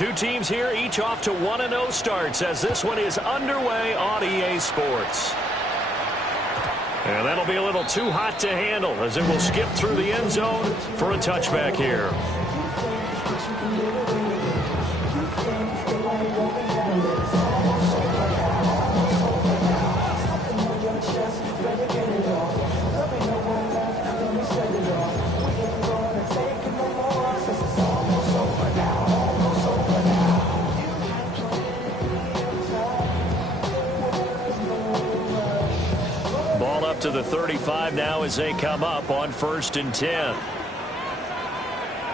Two teams here, each off to 1-0 starts as this one is underway on EA Sports. And that'll be a little too hot to handle as it will skip through the end zone for a touchback here. To the 35 now as they come up on 1st and 10.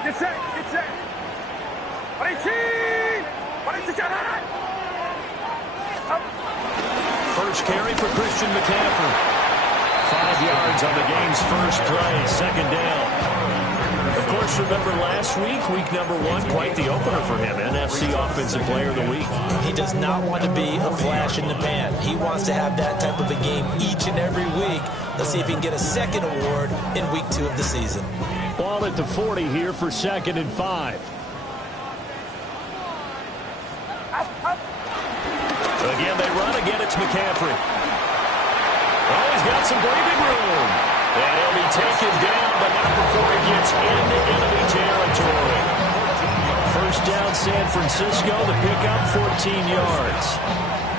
Get set, get set. First carry for Christian McCaffrey. 5 yards on the game's first play, second down. Of course, remember last week, week number 1, quite the opener for him, NFC Offensive Player of the Week. He does not want to be a flash in the pan. He wants to have that type of a game each and every week. Let's see if he can get a second award in week 2 of the season. Ball at the 40 here for 2nd and 5. Again, they run. Again, it's McCaffrey. Oh, he's got some breathing room. And he'll be taken down, but not before he gets into enemy territory. First down, San Francisco. The pickup, 14 yards.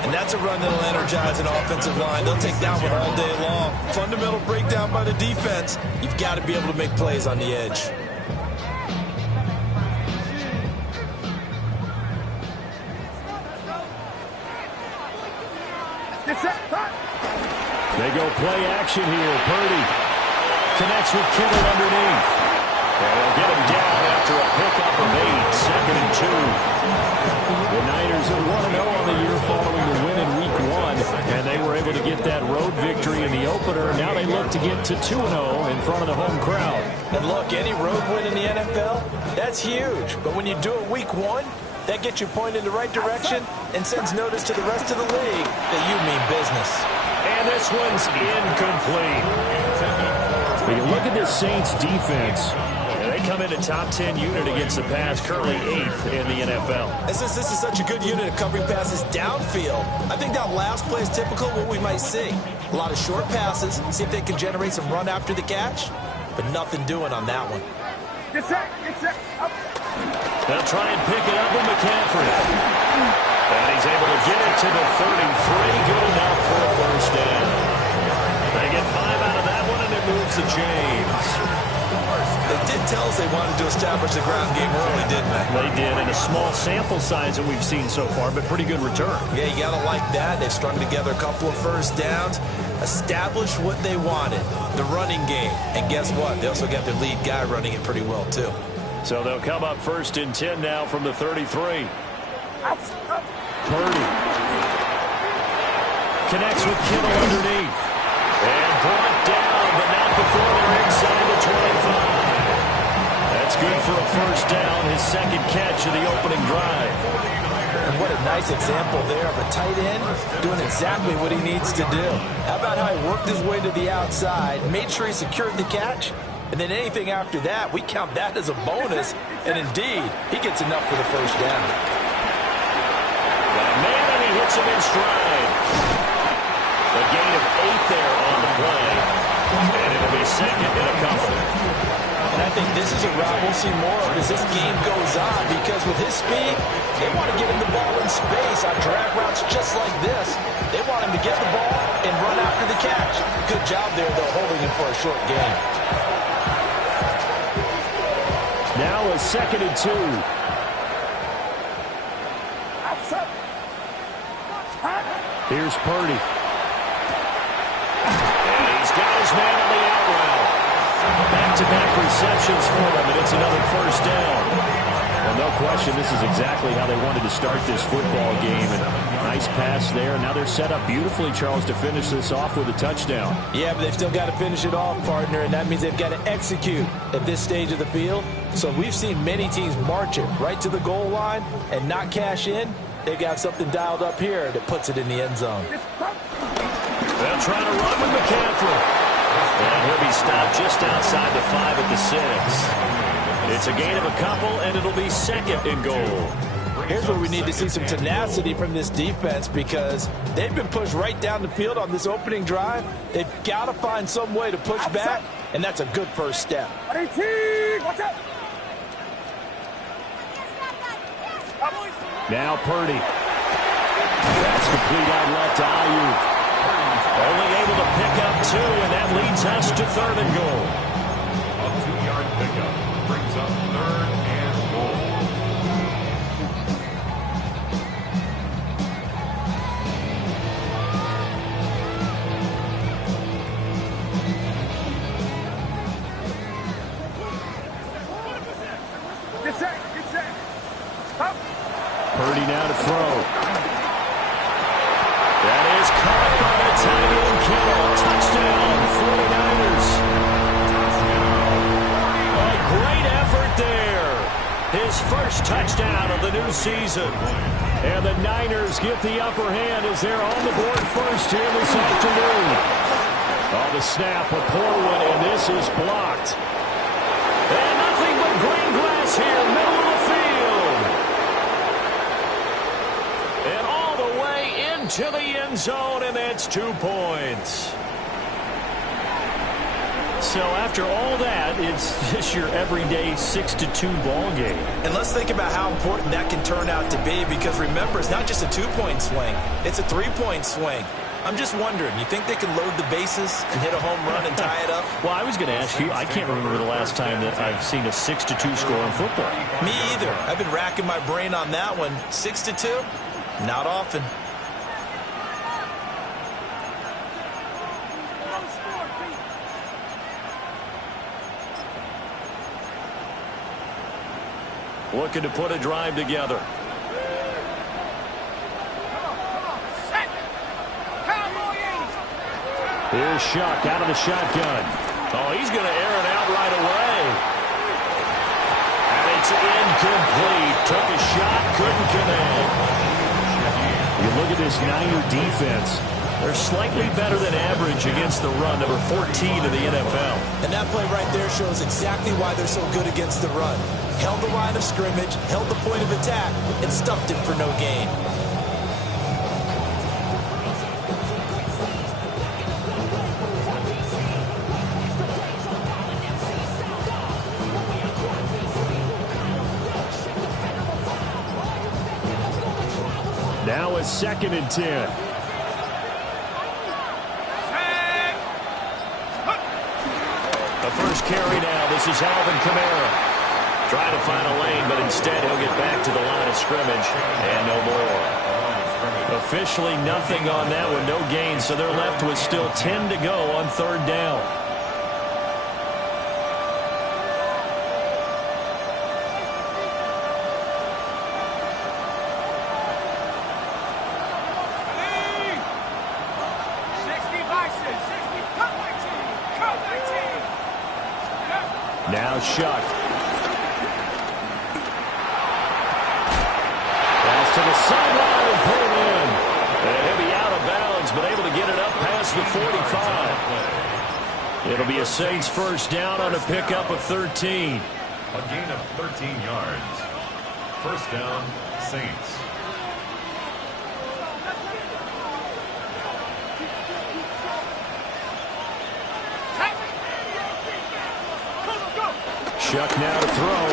And that's a run that'll energize an offensive line. They'll take that one all day long. Fundamental breakdown by the defense. You've got to be able to make plays on the edge. They go play action here. Purdy connects with Kittle underneath. And they'll get him down after a pickup of 8, 2nd and 2. The Niners are 1-0 on the year following the win in week 1, and they were able to get that road victory in the opener. Now they look to get to 2-0 in front of the home crowd. And look, any road win in the NFL, that's huge. But when you do it week 1, that gets you pointed in the right direction and sends notice to the rest of the league that you mean business. And this one's incomplete. When you look at this Saints defense, they come in a top 10 unit against the pass, currently 8th in the NFL. And since this is such a good unit of covering passes downfield, I think that last play is typical of what we might see. A lot of short passes, see if they can generate some run after the catch, but nothing doing on that one. Get set, up. They'll try and pick it up with McCaffrey. And he's able to get it to the 33. Good enough for a first down. They get 5 out of that one, and it moves to James. They did tell us they wanted to establish the ground game early, didn't they? They did, in a small sample size that we've seen so far, but pretty good return. Yeah, you got to like that. They've strung together a couple of first downs, established what they wanted, the running game. And guess what? They also got their lead guy running it pretty well, too. So they'll come up 1st and 10 now from the 33. Purdy connects with Kittle underneath. And brought down, but not before they're inside the 25. That's good for a first down, his 2nd catch of the opening drive. And what a nice example there of a tight end doing exactly what he needs to do. How about how he worked his way to the outside, made sure he secured the catch, and then anything after that, we count that as a bonus. And indeed, he gets enough for the first down. Man, and he hits him in stride. A gain of 8 there on the play. And it'll be 2nd and a couple. And I think this is a route we'll see more of as this game goes on, because with his speed, they want to get him the ball in space on drag routes just like this. They want him to get the ball and run after the catch. Good job there, though, holding him for a short gain. Now a 2nd and 2. Here's Purdy. And he's got his man on the out route. Back-to-back receptions for them, and it's another first down. Well, no question, this is exactly how they wanted to start this football game. And nice pass there. Now they're set up beautifully, Charles, to finish this off with a touchdown. Yeah, but they've still got to finish it off, partner, and that means they've got to execute at this stage of the field. So we've seen many teams march it right to the goal line and not cash in. They've got something dialed up here that puts it in the end zone. They'll try to run with McCaffrey. And he'll be stopped just outside the 5 at the 6. It's a gain of a couple, and it'll be 2nd and goal. Here's where we need to see some tenacity from this defense because they've been pushed right down the field on this opening drive. They've got to find some way to push back, and that's a good first step. Watch out. Now Purdy. That's complete out left to Ayuk. Only able to pick up 2, and that leads us to 3rd and goal. A 2-yard pickup brings up 3rd and goal. Get set. Up. Purdy now to throw. That is caught by the tight end Kittle. Touchdown, 49ers. A great effort there. His first touchdown of the new season. And the Niners get the upper hand as they're on the board first here this afternoon. On the snap, a poor one, and this is blocked. And nothing but green grass here, middle of the field. And all the way into the end zone, and that's 2 points. So after all that, it's just your everyday 6-2 ball game. And let's think about how important that can turn out to be because remember, it's not just a 2-point swing. It's a 3-point swing. I'm just wondering, you think they can load the bases and hit a home run and tie it up? Well, I was going to ask you, I can't remember the last time that I've seen a 6-2 score in football. Me either. I've been racking my brain on that one. 6-2? Not often. Looking to put a drive together. Here's Shuck out of the shotgun. Oh, he's going to air it out right away. And it's incomplete. Took a shot, couldn't connect. You look at this Niner defense. They're slightly better than average against the run, number 14 in the NFL. And that play right there shows exactly why they're so good against the run. Held the line of scrimmage, held the point of attack, and stuffed it for no gain. Now a 2nd and 10. The first carry now. This is Alvin Kamara. Trying to find a lane, but instead he'll get back to the line of scrimmage. And no more. Officially nothing on that one. No gain, so they're left with still 10 to go on 3rd down. Now Shuck. Pass to the sideline and pulled in. And he'll be out of bounds, but able to get it up past the 45. It'll be a Saints first down on a pickup of 13. A gain of 13 yards. First down, Saints. Shuck now to throw.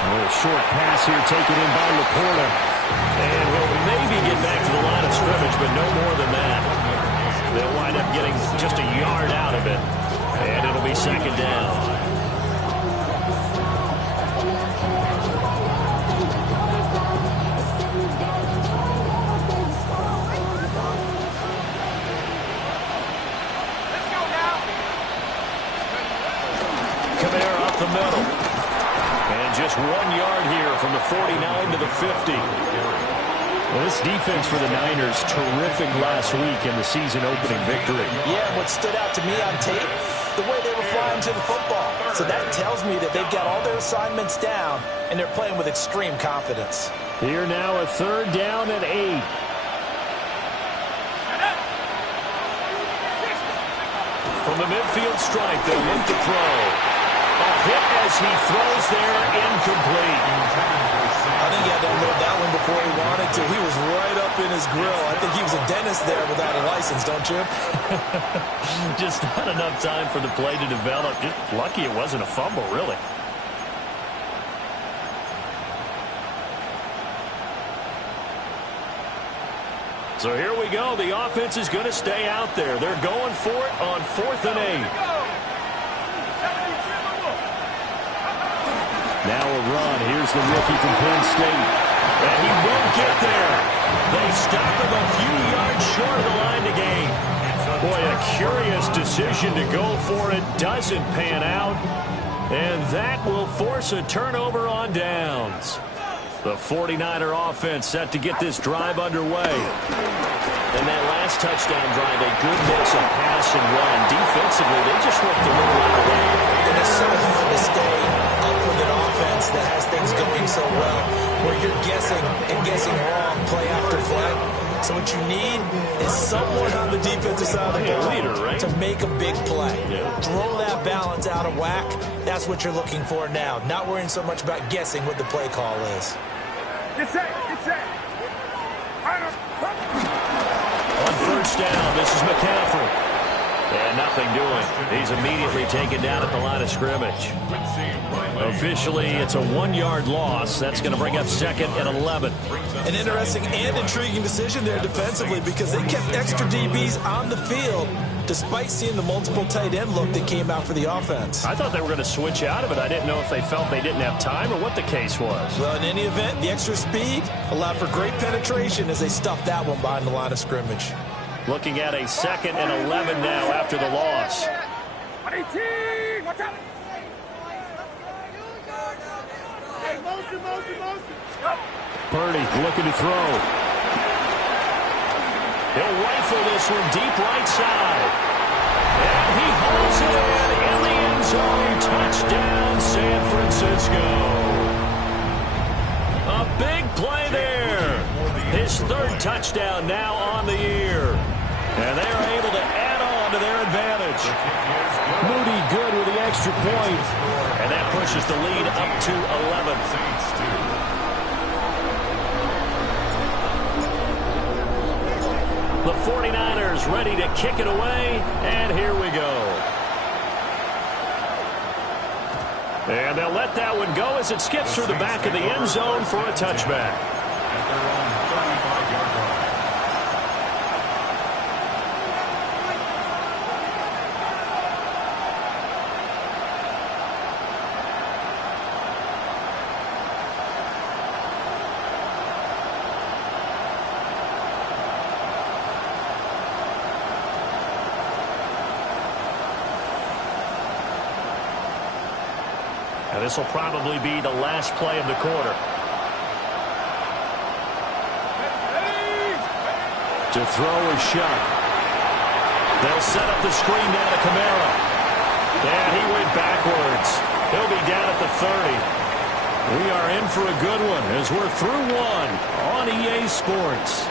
A little short pass here taken in by Laporta. And will maybe get back to the line of scrimmage, but no more than that. They'll wind up getting just a yard out of it. And it'll be 2nd down. Kamara up the middle. And just 1 yard here from the 49 to the 50. Well, this defense for the Niners, terrific last week in the season opening victory. Yeah, what stood out to me on tape, the way they were flying to the football. So that tells me that they've got all their assignments down, and they're playing with extreme confidence. Here now a 3rd down and 8. From the midfield strike, they'll look to throw. A hit as he throws there, incomplete. A to. He was right up in his grill. I think he was a dentist there without a license, don't you? Just not enough time for the play to develop. Just lucky it wasn't a fumble, really. So here we go. The offense is going to stay out there. They're going for it on 4th and 8. Now a run. Here's the rookie from Penn State. And he won't get there. They stop him a few yards short of the line to gain. Boy, a curious decision to go for it. Doesn't pan out. And that will force a turnover on downs. The 49er offense set to get this drive underway. And that last touchdown drive, a good mix of pass and run. Defensively, they just looked a little out of line. It is so hard to stay up with an offense that has things going so well, where you're guessing and guessing wrong play after play. So what you need is someone on the defensive side of the ball to make a big play. Throw that balance out of whack. That's what you're looking for now. Not worrying so much about guessing what the play call is. Get set. Get set. On 1st down, this is McCaffrey. And nothing doing. He's immediately taken down at the line of scrimmage. Officially, it's a 1-yard loss. That's going to bring up 2nd and 11. An interesting and intriguing decision there defensively because they kept extra DBs on the field despite seeing the multiple tight end look that came out for the offense. I thought they were going to switch out of it. I didn't know if they felt they didn't have time or what the case was. Well, in any event, the extra speed allowed for great penetration as they stuffed that one behind the line of scrimmage. Looking at a 2nd and 11 now after the loss. 18. Watch out. Purdy looking to throw. He'll rifle this one deep right side. And he holds it in the end zone. Touchdown, San Francisco. A big play there. His 3rd touchdown now on the year. And they are able to add on to their advantage. Moody good with the extra point. And that pushes the lead up to 11. The 49ers ready to kick it away, and here we go. And they'll let that one go as it skips through the back of the end zone for a touchback. At their own 35-yard line. And this will probably be the last play of the quarter. To throw is Shuck. They'll set up the screen down to Kamara. And he went backwards. He'll be down at the 30. We are in for a good one as we're through one on EA Sports.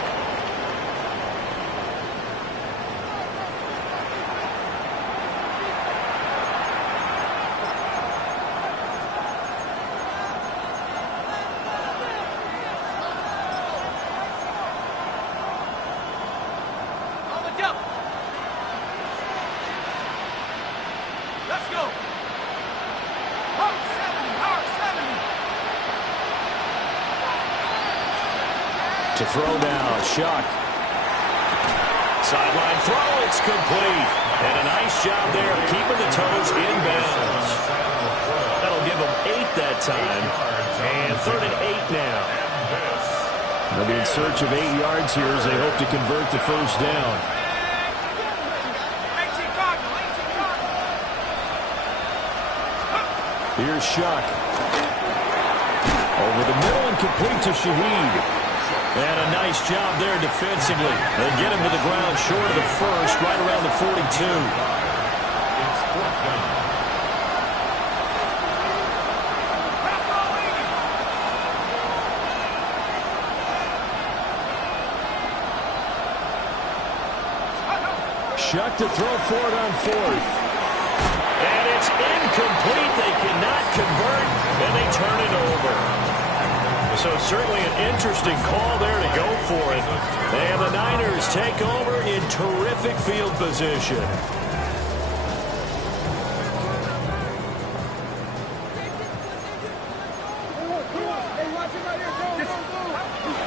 To throw now, Shuck. Sideline throw, it's complete. And a nice job there of keeping the toes in bounds. That'll give them 8 that time. And 3rd and 8 now. They'll be in search of 8 yards here as they hope to convert the 1st down. Here's Shuck. Over the middle and complete to Shaheed. And a nice job there defensively. They get him to the ground short of the 1st, right around the 42. It's 4th down. Shuck to throw for it on 4th. And it's incomplete. They cannot convert, and they turn it over. So certainly an interesting call there to go for it. And the Niners take over in terrific field position.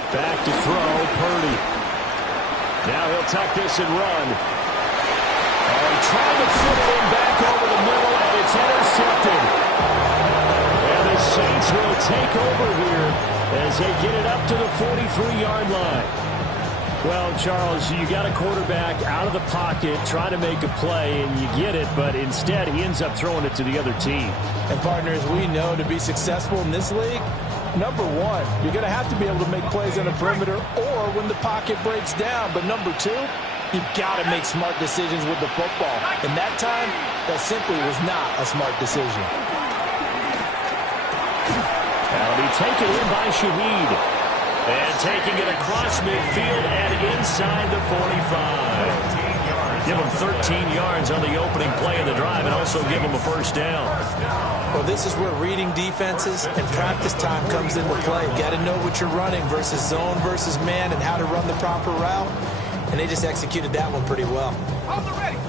Back to throw, Purdy. Now he'll tuck this and run. Trying to fit it in back over the middle, and it's intercepted. And the Saints will take over here as they get it up to the 43-yard line. Well, Charles, you got a quarterback out of the pocket trying to make a play, and you get it, but instead he ends up throwing it to the other team. And partners, we know to be successful in this league, number one, you're going to have to be able to make plays on the perimeter or when the pocket breaks down. But number two, you've got to make smart decisions with the football. And that time, that simply was not a smart decision. That'll be taken in by Shaheed. And taking it across midfield and inside the 45. Give them 13 yards on the opening play of the drive and also give them a first down. Well, this is where reading defenses and practice time comes into play. You got to know what you're running versus zone versus man and how to run the proper route. And they just executed that one pretty well. Hold it ready.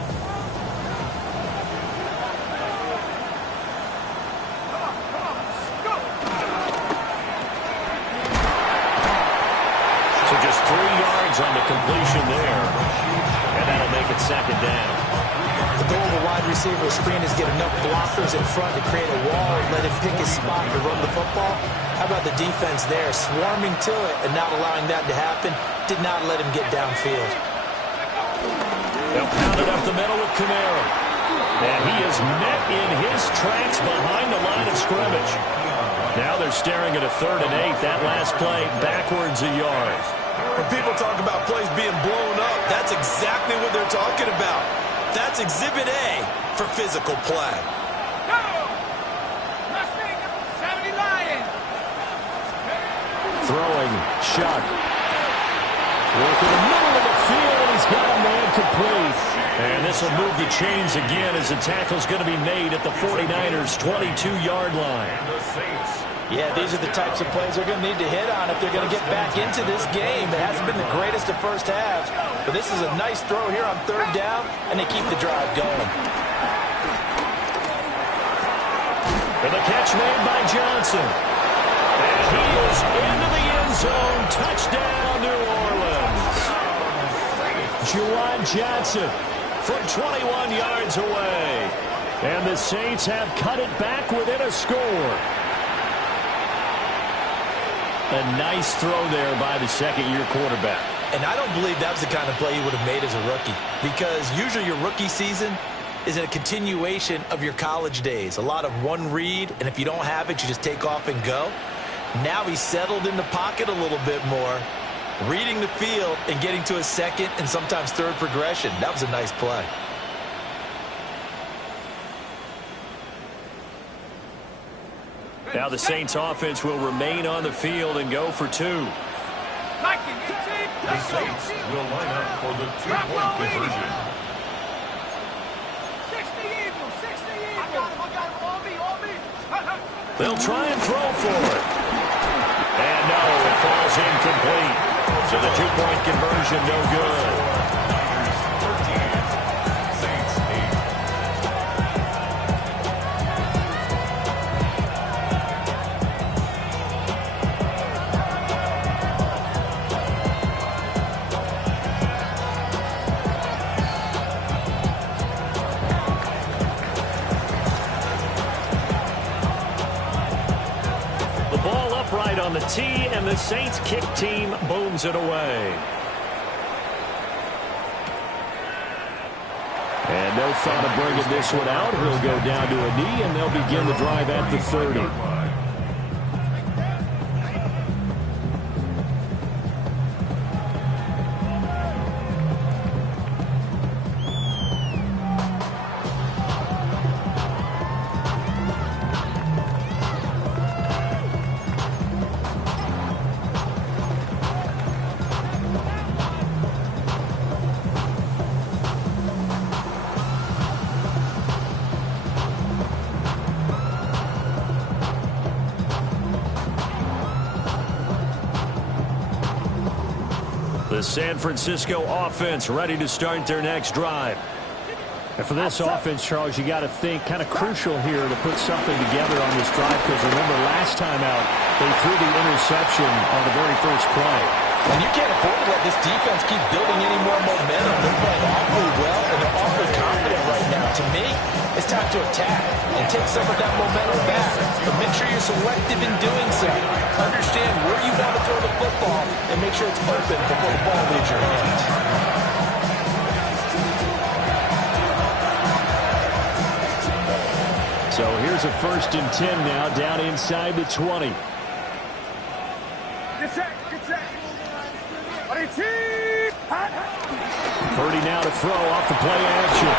So just 3 yards on the completion there. And that'll make it second down. The goal of a wide receiver screen is get enough blockers in front to create a wall and let him pick his spot to run the football. How about the defense there, swarming to it and not allowing that to happen? Did not let him get downfield. They'll pound it up the middle with Kamara. And he is met in his tracks behind the line of scrimmage. Now they're staring at a 3rd and 8. That last play backwards a yard. When people talk about plays being blown up, that's exactly what they're talking about. That's Exhibit A for physical play. Go! Mustang 70 Lions. Throwing, Shuck. Working the middle of the field, and he's got a man complete. And this will move the chains again as the tackle's going to be made at the 49ers' 22-yard line. Yeah, these are the types of plays they're going to need to hit on if they're going to get back into this game. It hasn't been the greatest of first halves, but this is a nice throw here on 3rd down, and they keep the drive going. And the catch made by Johnson. And he is into the end zone. Touchdown, New Orleans. Juwan Johnson from 21 yards away. And the Saints have cut it back within a score. A nice throw there by the second-year quarterback. And I don't believe that was the kind of play he would have made as a rookie, because usually your rookie season is a continuation of your college days. A lot of one read, and if you don't have it, you just take off and go. Now he's settled in the pocket a little bit more, reading the field and getting to a second and sometimes third progression. That was a nice play. Now the Saints offense will remain on the field and go for 2. The Saints will line up for the 2-point conversion. 60 Eagles, 60 Eagles. I got him, on me. They'll try and throw for it. And no, it falls incomplete. So the 2-point conversion no good. On the tee, and the Saints kick team booms it away. And no thought of bringing this one out. He'll go down to a knee, and they'll begin the drive at the 30. The San Francisco offense ready to start their next drive. And for this offense, Charles, you got to think kind of crucial here to put something together on this drive, because remember last time out they threw the interception on the very first play. And you can't afford to let this defense keep building any more momentum. They're playing awfully well, and they're awfully confident right now. To me, it's time to attack and take some of that momentum back. But make sure you're selective in doing so. Understand where you want to throw the football and make sure it's open before the ball leaves your hands. So here's a 1st and 10 now, down inside the 20. Good check. Purdy now to throw off the play action.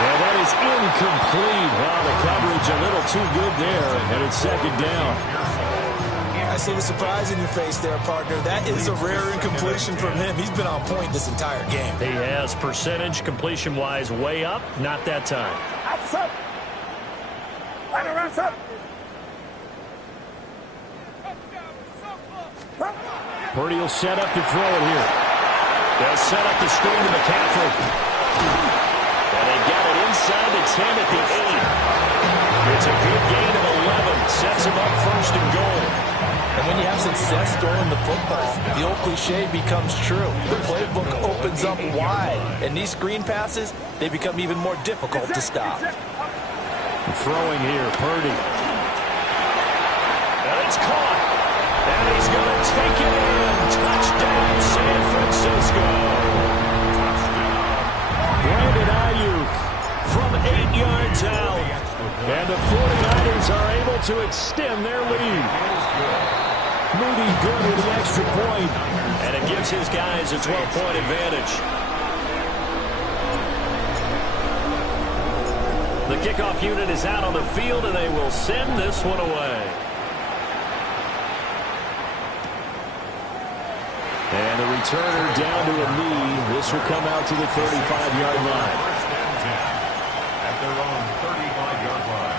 And that is incomplete. Wow, the coverage a little too good there, and it's 2nd down. I see the surprise in your face there, partner. That is a rare incompletion from him. He's been on point this entire game. He has percentage completion-wise way up, not that time. Purdy will set up to throw it here. They'll set up the screen to McCaffrey. And they get it inside the 10 at the 8. It's a good gain of 11. Sets him up 1st and goal. And when you have success throwing the football, the old cliche becomes true. The playbook opens up wide, and these screen passes, they become even more difficult to stop. Throwing here, Purdy. And it's caught. And he's going to take it in. Touchdown, San Francisco. Brandon Ayuk from 8 yards out. And the 49ers are able to extend their lead. Moody good with the extra point. And it gives his guys a 12-point advantage. The kickoff unit is out on the field, and they will send this one away. And the returner down to a knee. This will come out to the 35-yard line. At their own 35-yard line.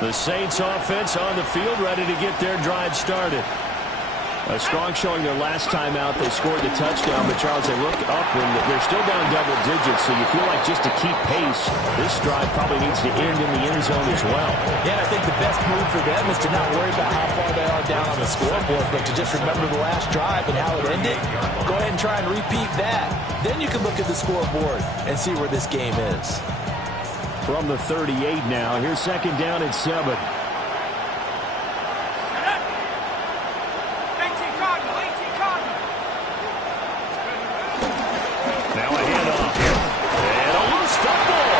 The Saints offense on the field, ready to get their drive started. A strong showing their last time out. They scored the touchdown, but Charles, they look up and they're still down double digits, so you feel like just to keep pace, this drive probably needs to end in the end zone as well. Yeah, I think the best move for them is to not worry about how far they are down on the scoreboard, but to just remember the last drive and how it ended. Go ahead and try and repeat that. Then you can look at the scoreboard and see where this game is. From the 38 now, here's 2nd down at 7. Now a handoff here. And a loose football.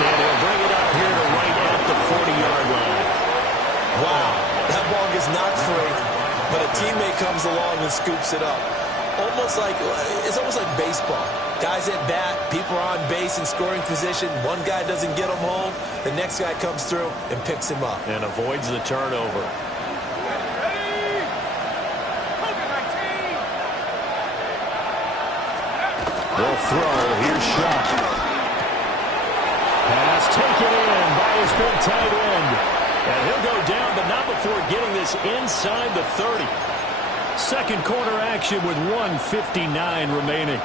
And he'll bring it up here to right at the 40-yard line. Wow, that ball gets knocked free, but a teammate comes along and scoops it up. It's almost like baseball. Guys at bat, people are on base in scoring position. One guy doesn't get him home. The next guy comes through and picks him up. And avoids the turnover. They'll throw. Here's Shuck. Pass taken in by his big tight end. And he'll go down, but not before getting this inside the 30. Second quarter action with 1:59 remaining.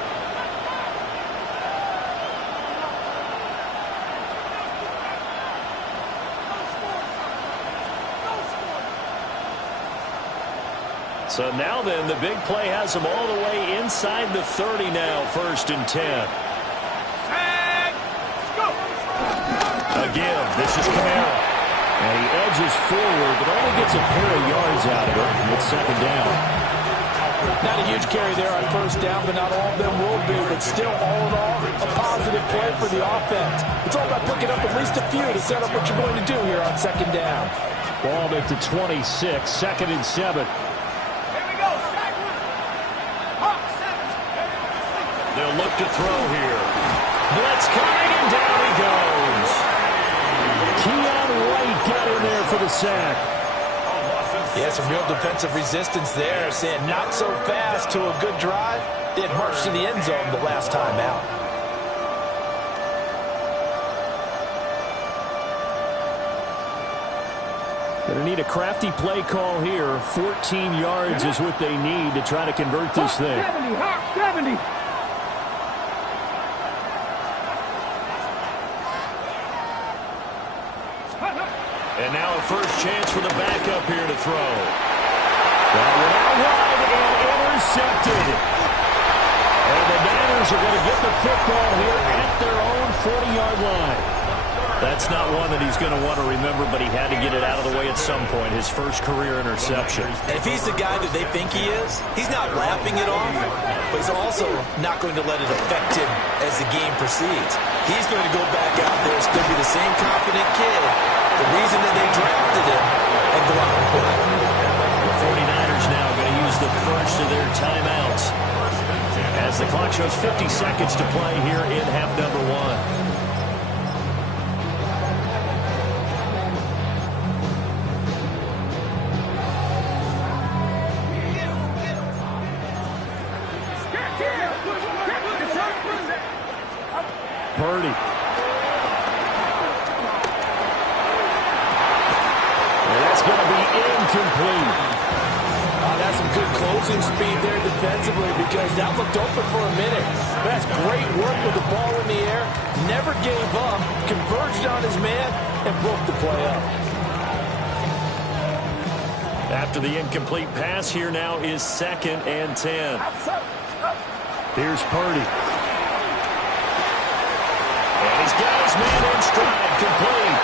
So now then, the big play has them all the way inside the 30 now, 1st and 10. A give. This is Kamara. And he edges forward, but only gets a pair of yards out of it. It's 2nd down. Not a huge carry there on 1st down, but not all of them will be. But still, all in all, a positive play for the offense. It's all about picking up at least a few to set up what you're going to do here on 2nd down. Ball at the 26, 2nd and 7. They'll look to throw here. Blitz coming, and down he goes. Keon White got in there for the sack. Yeah, some real defensive resistance there, saying not so fast to a good drive. They had marched to the end zone the last time out. Going to need a crafty play call here. 14 yards is what they need to try to convert this thing. 70. And now a first chance for the backup here to throw. That went out wide and intercepted. And the Niners are going to get the football here at their own 40-yard line. That's not one that he's going to want to remember, but he had to get it out of the way at some point, his first career interception. And if he's the guy that they think he is, he's not lapping it off, but he's also not going to let it affect him as the game proceeds. He's going to go back out there, still be the same confident kid, the reason that they drafted him, and go out and play. The 49ers now going to use the first of their timeouts as the clock shows 50 seconds to play here in half number one. Purdy. And that's going to be incomplete. That's some good closing speed there defensively because that looked open for a minute. That's great work with the ball in the air. Never gave up, converged on his man, and broke the play up. After the incomplete pass, here now is 2nd and 10. Here's Purdy. And he's got his man in stride, complete.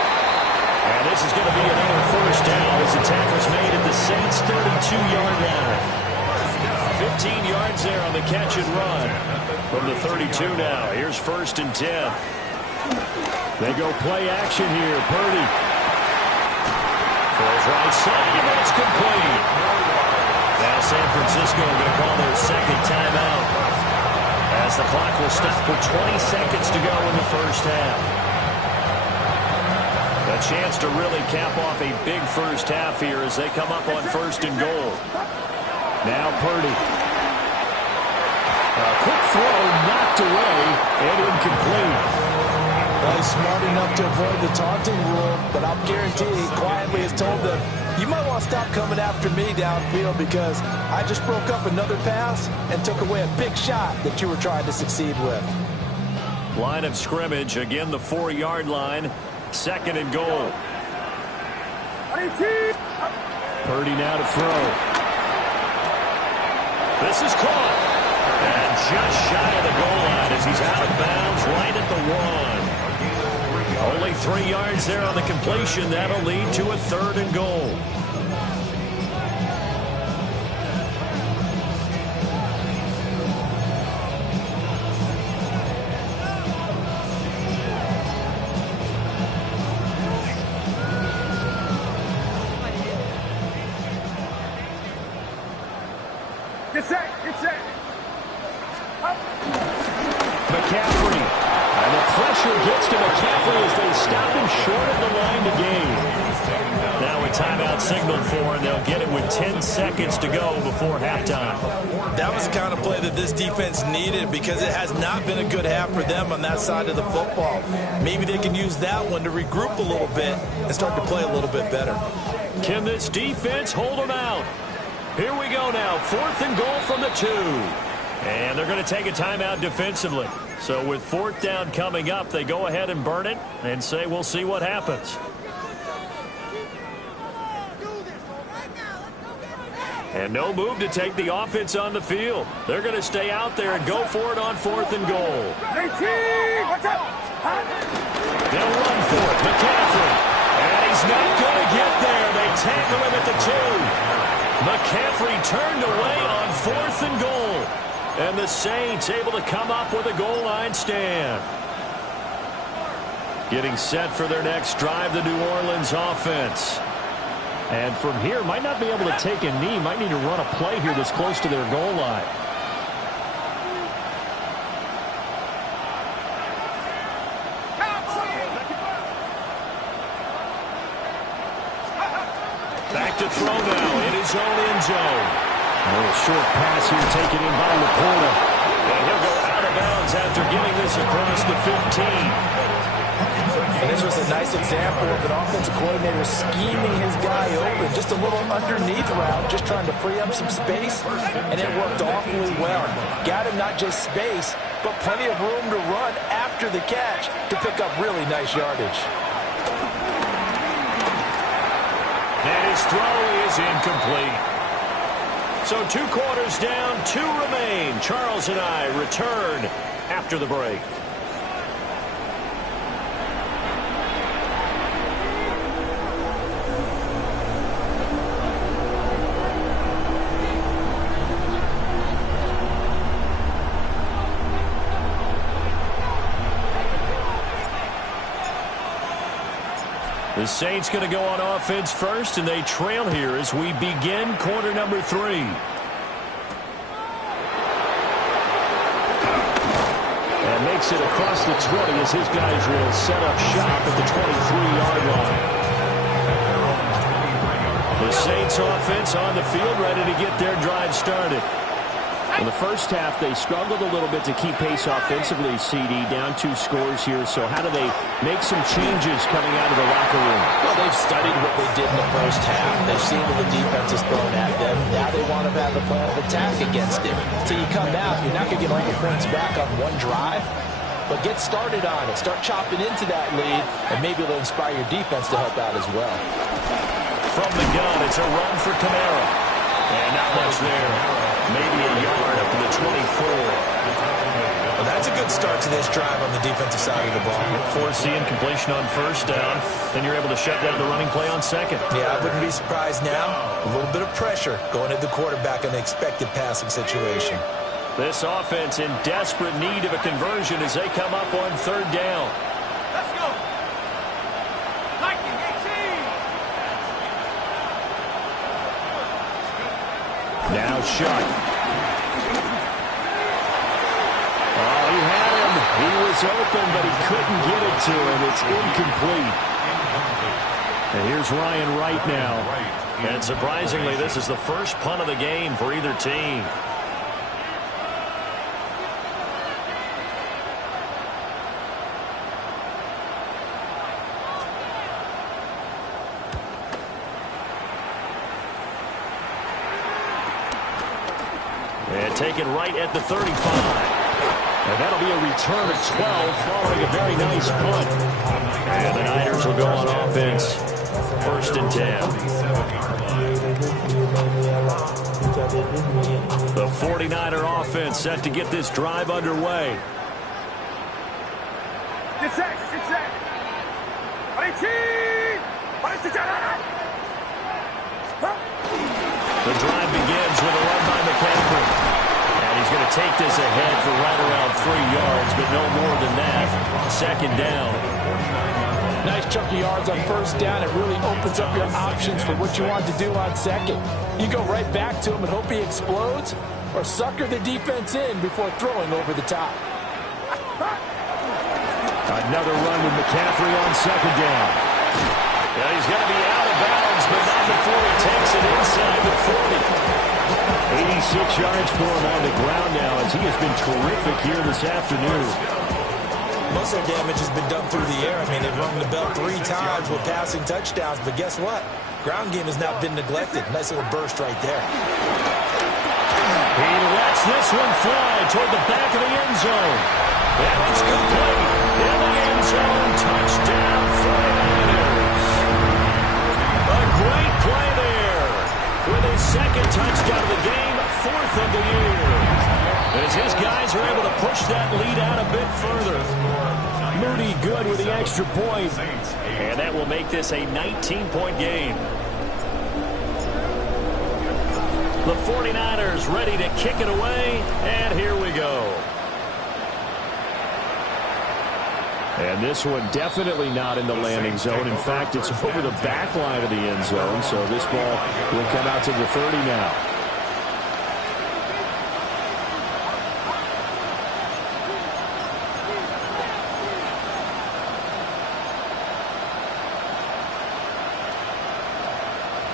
And this is going to be another first down as the tackle's made at the Saints' 32-yard line. 15 yards there on the catch and run from the 32 now. Here's 1st and 10. They go play action here. Purdy. For his right side, and that's complete. Now San Francisco going to call their second timeout as the clock will stop with 20 seconds to go in the first half. A chance to really cap off a big first half here as they come up on 1st and goal. Now Purdy. A quick throw knocked away and incomplete. Well, he's smart enough to avoid the taunting rule, but I'll guarantee he quietly has told them, you might want to stop coming after me downfield because I just broke up another pass and took away a big shot that you were trying to succeed with. Line of scrimmage, again the 4-yard line. 2nd and goal. Purdy now to throw. This is caught. And just shy of the goal line as he's out of bounds right at the 1. Only 3 yards there on the completion. That'll lead to a 3rd and goal. McCaffrey. And the pressure gets to McCaffrey as they stop him short of the line to gain. Now a timeout signaled for, and they'll get it with 10 seconds to go before halftime. That was the kind of play that this defense needed because it has not been a good half for them on that side of the football. Maybe they can use that one to regroup a little bit and start to play a little bit better. Can this defense hold them out? Here we go now, 4th and goal from the 2. And they're going to take a timeout defensively. So with 4th down coming up, they go ahead and burn it and say we'll see what happens. And no move to take the offense on the field. They're going to stay out there and go for it on 4th and goal. They'll run for it. McCaffrey. And he's not going to get there. They tackle him at the 2. McCaffrey turned away on 4th and goal. And the Saints able to come up with a goal line stand. Getting set for their next drive, the New Orleans offense. And from here, might not be able to take a knee. Might need to run a play here that's close to their goal line. Back to throw now in his own end zone. A little short pass here taken in by Laporta. And he'll go out of bounds after getting this across the 15. And this was a nice example of an offensive coordinator scheming his guy open. Just a little underneath route, just trying to free up some space, and it worked awfully well. Got him not just space, but plenty of room to run after the catch to pick up really nice yardage. And his throw is incomplete. So 2 quarters down, 2 remain. Charles and I return after the break. The Saints going to go on offense first, and they trail here as we begin quarter number 3. And makes it across the 20 as his guys will set up shop at the 23-yard line. The Saints offense on the field ready to get their drive started. In the first half, they struggled a little bit to keep pace offensively, CD, down 2 scores here. So how do they make some changes coming out of the locker room? Well, they've studied what they did in the first half. They've seen what the defense is throwing at them. Now they want to have a plan of attack against it. So you come out, you're not going to get all the points back on one drive, but get started on it. Start chopping into that lead, and maybe it'll inspire your defense to help out as well. From the gun, it's a run for Kamara. And not much there. Maybe a yard up to the 24. Well, that's a good start to this drive on the defensive side of the ball. Forcing completion on first down. Then you're able to shut down the running play on second. Yeah, I wouldn't be surprised now. A little bit of pressure going at the quarterback in the expected passing situation. This offense in desperate need of a conversion as they come up on third down. Let's go. Lightning 18. Now Shuck. Oh, he had him. He was open, but he couldn't get it to him. It's incomplete. And here's Ryan Wright now. And surprisingly, this is the first punt of the game for either team. And taken right at the 35. And that'll be a return of 12 following a very nice punt. And the Niners will go on offense. First and 10. The 49er offense set to get this drive underway. Get set. Get set. 18. The drive begins with a run by McCaffrey. And he's going to take this ahead for right around 3 yards, but no more than that. Second down. Nice chunky yards on first down. It really opens up your options for what you want to do on second. You go right back to him and hope he explodes, or sucker the defense in before throwing over the top. Another run with McCaffrey on second down. Yeah, he's going to be out of bounds, but not before he takes it inside the 40. 86 yards for him on the ground now as he has been terrific here this afternoon. Most of their damage has been done through the air. I mean, they've rung the bell 3 times with passing touchdowns, but guess what? Ground game has not been neglected. Nice little burst right there. He lets this one fly toward the back of the end zone. And it's complete. In the end zone, touchdown 49ers. A great play there. With his second touchdown of the game, 4th of the year. As his guys are able to push that lead out a bit further. Moody good with the extra point. And that will make this a 19-point game. The 49ers ready to kick it away. And here we go. And this one definitely not in the landing zone. In fact, it's over the back line of the end zone. So this ball will come out to the 30 now.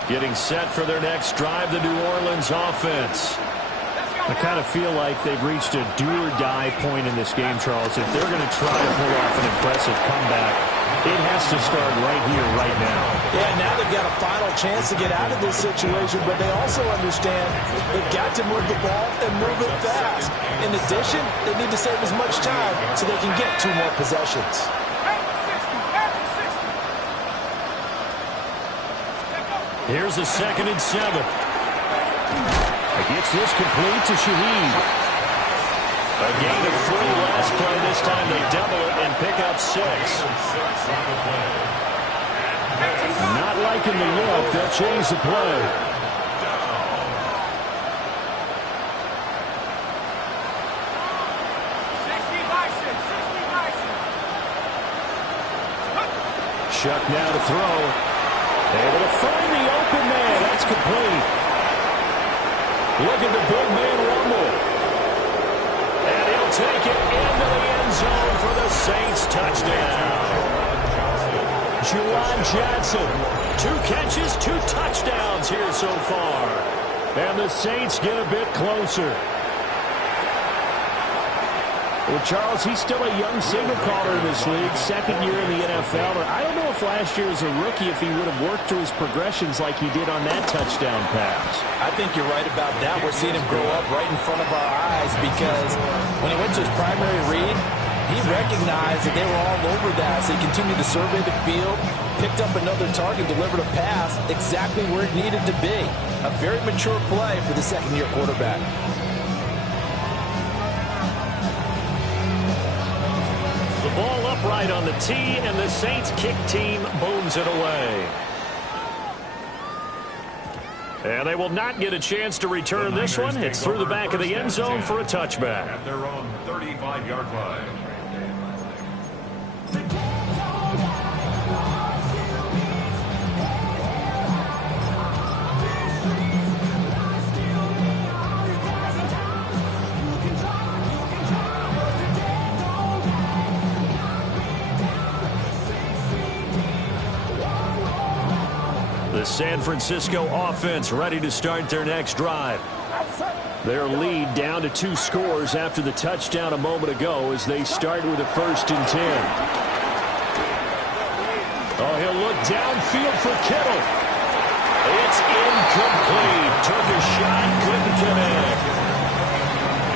Getting set for their next drive, the New Orleans offense. I kind of feel like they've reached a do-or-die point in this game, Charles. If they're going to try to pull off an impressive comeback, It has to start right here, right now. Yeah, now they've got a final chance to get out of this situation, but they also understand they've got to move the ball and move it fast. In addition, they need to save as much time so they can get 2 more possessions. Here's a 2nd and 7. Gets this complete to Shaheed. A gain of 3 last play. This time they double it and pick up 6. Not liking the look. They'll change the play. Shuck now to throw. Able to find the open man. That's complete. Look at the big man rumble. And he'll take it into the end zone for the Saints touchdown. Juwan Johnson. 2 catches, 2 touchdowns here so far. And the Saints get a bit closer. Well, Charles, he's still a young signal caller in this league, 2nd year in the NFL. But I don't know if last year as a rookie, if he would have worked through his progressions like he did on that touchdown pass. I think you're right about that. We're seeing him grow up right in front of our eyes because when he went to his primary read, he recognized that they were all over that. So he continued to survey the field, picked up another target, delivered a pass exactly where it needed to be. A very mature play for the 2nd-year quarterback. The ball upright on the tee, and the Saints kick team booms it away. And they will not get a chance to return this one. It's through the back of the end zone for a touchback. At their own 35-yard line. The San Francisco offense ready to start their next drive. Their lead down to 2 scores after the touchdown a moment ago as they start with a 1st and 10. Oh, he'll look downfield for Kittle. It's incomplete. Took a shot, couldn't connect.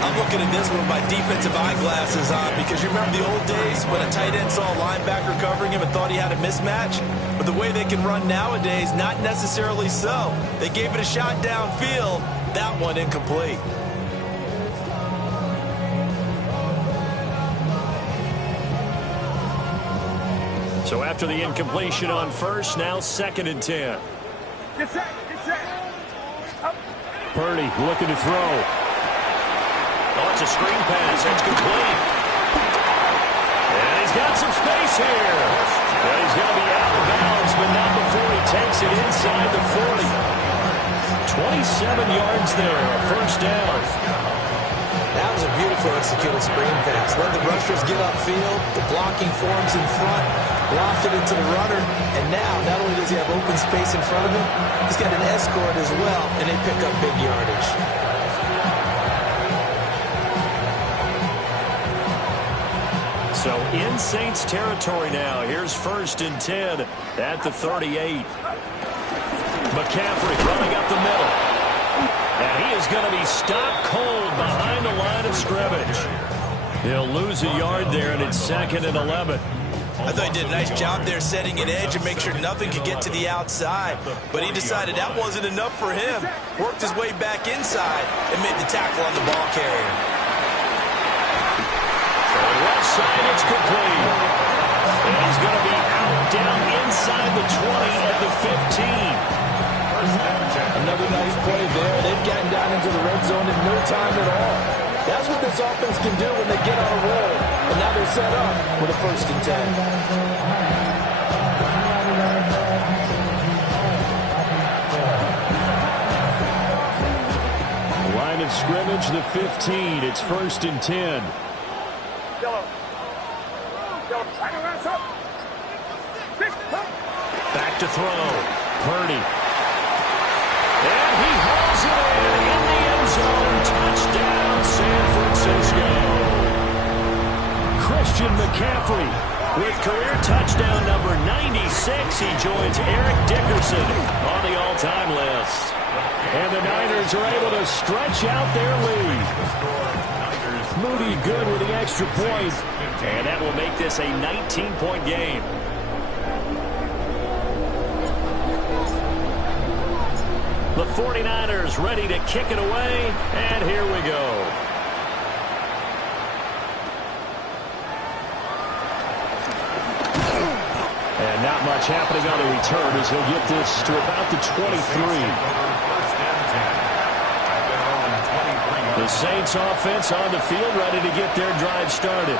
I'm looking at this with my defensive eyeglasses on because you remember the old days when a tight end saw a linebacker covering him and thought he had a mismatch? But the way they can run nowadays, not necessarily so. They gave it a shot downfield. That one incomplete. So after the incompletion on 1st, now 2nd and 10. Get set. Purdy looking to throw. Oh, it's a screen pass. It's complete. And he's got some space here. Well, he's going to be out of bounds, but not before he takes it inside the 40. 27 yards there, a 1st down. That was a beautiful executed screen pass. Let the rushers get upfield. The blocking forms in front. Lofted into the runner. And now, not only does he have open space in front of him, he's got an escort as well, and they pick up big yardage. So in Saints territory now. Here's 1st and 10 at the 38. McCaffrey running up the middle. And he is going to be stopped cold behind the line of scrimmage. He'll lose a yard there, and it's 2nd and 11. I thought he did a nice job there setting an edge and make sure nothing could get to the outside. But he decided that wasn't enough for him. Worked his way back inside and made the tackle on the ball carrier. Left side, it's complete. And he's going to be out down inside the 20 at the 15. Another nice play there. They've gotten down into the red zone in no time at all. That's what this offense can do when they get on a roll. And now they're set up with a 1st and 10. Line of scrimmage, the 15. It's 1st and 10. Back to throw. Purdy. And he hauls it in the end zone. Touchdown, San Francisco. Christian McCaffrey With career touchdown number 96, he joins Eric Dickerson on the all-time list. And the Niners are able to stretch out their lead. Moody good with the extra point. And that will make this a 19-point game. The 49ers ready to kick it away. And here we go. And not much happening on the return as he'll get this to about the 23. The Saints offense on the field ready to get their drive started.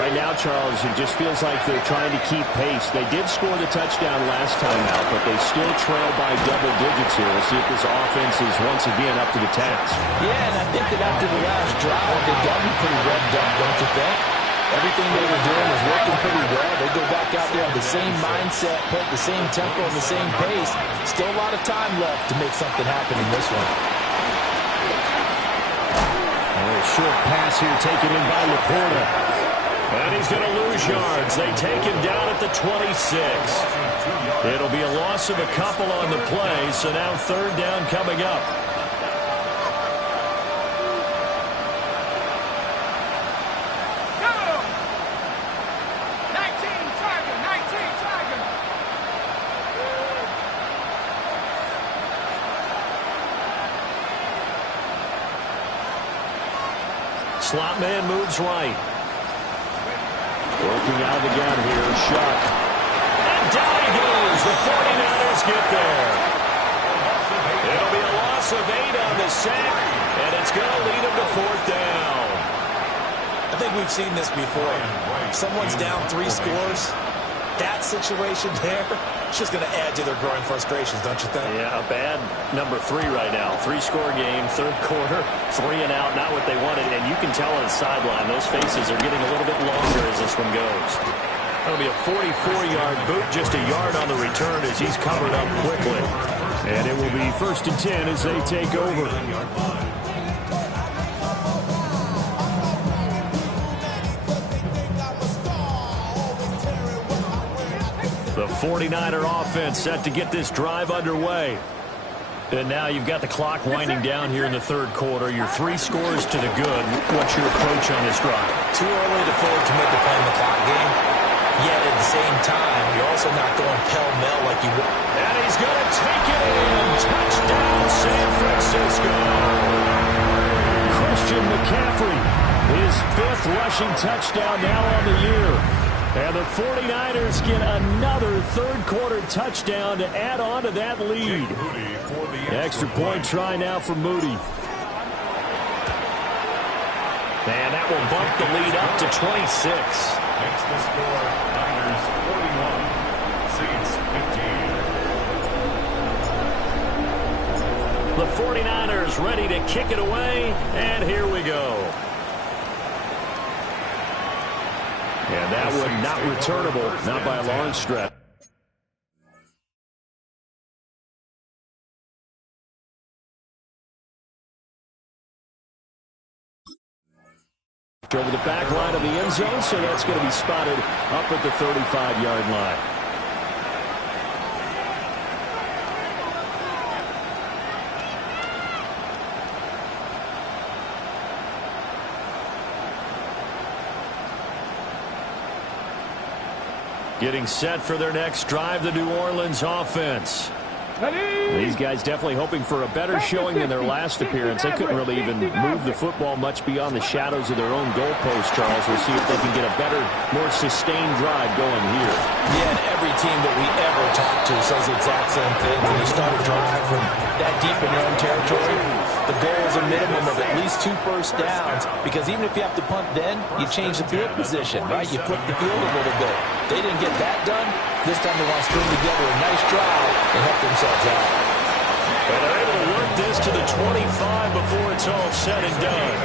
Right now, Charles, it just feels like they're trying to keep pace. They did score the touchdown last time out, but they still trail by double digits here. We'll see if this offense is once again up to the task. Yeah, and I think that after the last drive, they got me pretty revved up, don't you think? Everything they were doing was working pretty well. They go back out there with the same mindset, put the same tempo and the same pace. Still a lot of time left to make something happen in this one. A short pass here taken in by Laporta. And he's going to lose yards. They take him down at the 26. It'll be a loss of a couple on the play, so now third down coming up. Slot man moves right. Working out of the gun here, Shuck. And down he goes. The 49ers get there. It'll be a loss of 8 on the sack, and it's going to lead them to fourth down. I think we've seen this before. Someone's down 3 scores. That situation there, it's just going to add to their growing frustrations, don't you think? Yeah, a bad number 3 right now. 3-score game, third quarter, 3 and out, not what they wanted. And you can tell on the sideline, those faces are getting a little bit longer as this one goes. That'll be a 44-yard boot, just a yard on the return as he's covered up quickly. And it will be 1st and 10 as they take over. The 49er offense set to get this drive underway. And now you've got the clock winding down here in the third quarter. Your 3 scores to the good. What's your approach on this drive? Too early to fully commit to playing the clock game. Yet at the same time, you're also not going pell-mell like you would. And he's going to take it in. Touchdown, San Francisco. Christian McCaffrey, his 5th rushing touchdown now on the year. And the 49ers get another third-quarter touchdown to add on to that lead. Extra point try now for Moody. And that will bump the lead up to 26. Makes the score Niners 41, Saints 15. The 49ers ready to kick it away, and here we go. And that one not returnable, not by a long stretch. Over the back line of the end zone, so that's going to be spotted up at the 35-yard line. Getting set for their next drive, the New Orleans offense. These guys definitely hoping for a better showing than their last appearance. They couldn't really even move the football much beyond the shadows of their own goalpost, Charles. We'll see if they can get a better, more sustained drive going here. Yeah, and every team that we ever talk to says the exact same thing. When you start a drive from that deep in your own territory, the goal is a minimum of at least 2 first downs, because even if you have to punt then, you change the field position, right? You flip the field a little bit. They didn't get that done. This time they want to string together a nice drive and help themselves out. And they're able to work this to the 25 before it's all said and done.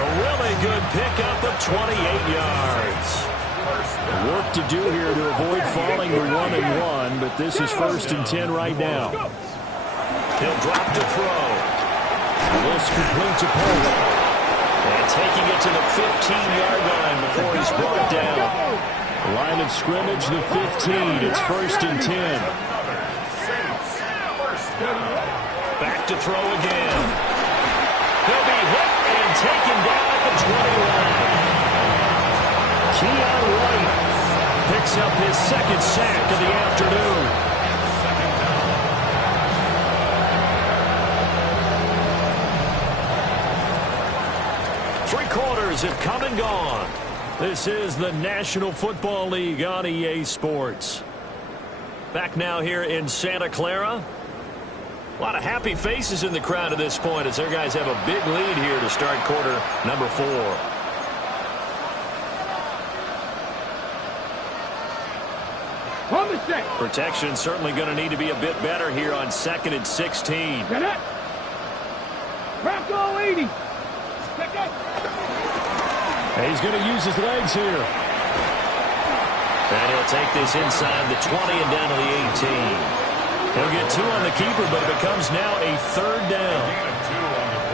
A really good pickup of 28 yards. Work to do here to avoid falling to 1-1, but this is 1st and 10 right now. He'll drop to throw. This complete to Pollard. And taking it to the 15-yard line before he's brought down. Line of scrimmage, the 15. It's 1st and 10. Back to throw again. He'll be hit and taken down at the 20 line. Keon White picks up his 2nd sack of the afternoon. Three quarters have come and gone. This is the National Football League on EA Sports. Back now here in Santa Clara. A lot of happy faces in the crowd at this point as their guys have a big lead here to start quarter number 4. Protection certainly going to need to be a bit better here on 2nd and 16. Bronco 80. He's going to use his legs here. And he'll take this inside the 20 and down to the 18. He'll get 2 on the keeper, but it becomes now a 3rd down.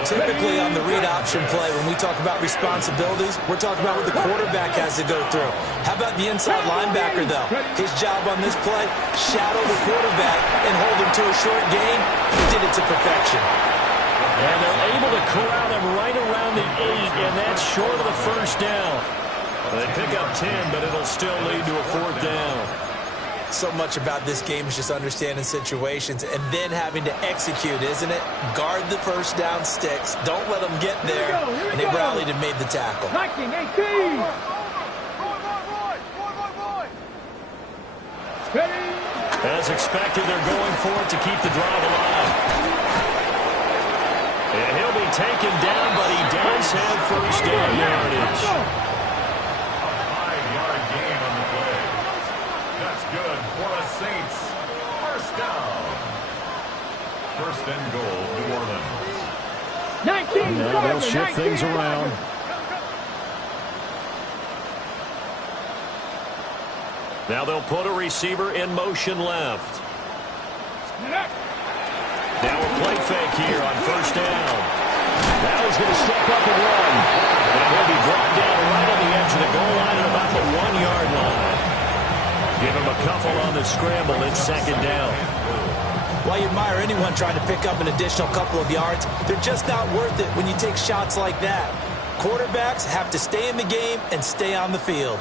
Typically on the read option play, when we talk about responsibilities, we're talking about what the quarterback has to go through. How about the inside linebacker, though? His job on this play, shadow the quarterback and hold him to a short gain. He did it to perfection. And they're able to corral him right around the 8, and that's short of the 1st down. They pick up 10, but it'll still lead to a 4th down. So much about this game is just understanding situations and then having to execute, isn't it? Guard the 1st down sticks. Don't let them get there. And they rallied and made the tackle. 19-18. As expected, they're going for it to keep the drive alive. And he'll be taken down, but he does have 1st down yardage. 5-yard gain on the play. That's good for the Saints. 1st down. 1st and goal, New Orleans. 19. Now they'll shift things around. Now they'll put a receiver in motion left. Now a play fake here on 1st down. Now he's going to step up and run. And he'll be brought down right on the edge of the goal line at about the 1-yard line. Give him a couple on the scramble. It's 2nd down. While you admire anyone trying to pick up an additional couple of yards, they're just not worth it when you take shots like that. Quarterbacks have to stay in the game and stay on the field.